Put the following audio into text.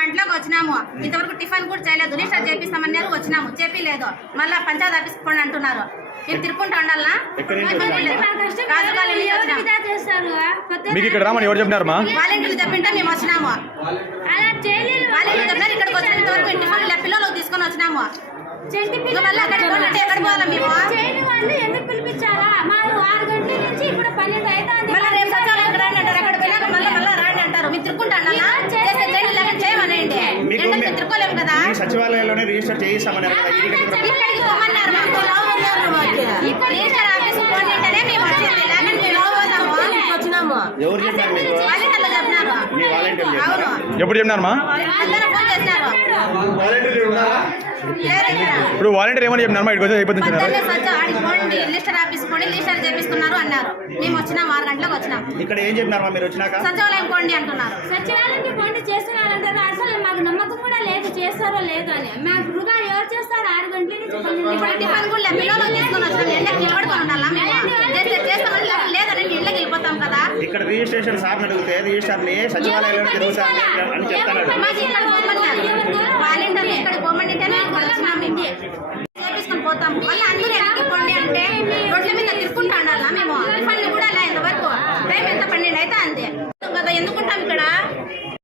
గంటలకు వచ్చినాము. ఇంతవరకు టిఫిన్ కూడా చేయలేదు. రిజిస్టర్ చేపిస్తామన్నారు వచ్చినాము. చెప్పలేదు మళ్ళా పంచాయత్ ఆఫీస్ పోండి అంటున్నారు. మీరు తిరుపుంటా ఉండాలా మీకు ఇక్కడ రామని ఎవరు చెప్పినారు వాళ్ళ ఇంటికి చెప్పింటే మేము వచ్చినాము. వాళ్ళ ఇంటికి చెప్పినారు ఇక్కడికి వచ్చినంత వరకు ఇంటి పిల్లలు తీసుకొని వచ్చినాము. మళ్ళీ అక్కడ ఎక్కడ పోవాలి? మేము? ఎవరు చెప్పారు మీ వాలంటీర్లు చెప్పారా? అవును. ఎప్పుడు చెప్పినారమ్మా? ఇక్కడ. ఇప్పుడు వాలంటీర్ ఏమని చెప్పినారమ్మా? ఇక్కడికి వచ్చి అయిపోతుంది లిస్టర్ ఆఫీస్ పోండి. లిస్టర్ చేపిస్తున్నారు అన్నారు. మేము వచ్చినాం ఆరు గంటలకు వచ్చినాం. ఇక్కడ ఏం చెప్పినారమ్మా మీరు వచ్చినాక? సచివాలయం పోండి అంటున్నారు. చేస్తారో లేదో అని మాకు వృధా ఎవరు చేస్తారు ఆరు గంటల నుంచి పన్నెండు ఇప్పుడు టిఫిన్ కూడా పిల్లలు తీసుకొని వచ్చినాం ఎండకి నిలబడుకొని ఉండాలా లేదని వెళ్ళిపోతాం కదా ఇక్కడ రిజిస్ట్రేషన్ సార్ని అడిగితే సచివాలయంలో అని వాలంటీర్లు ఇక్కడ చేపించుకొని పోతాం మళ్ళీ అందరూ ఎక్కడికి పోండి అంటే రోడ్ల మీద తిరుక్కుంటా ఉండాలా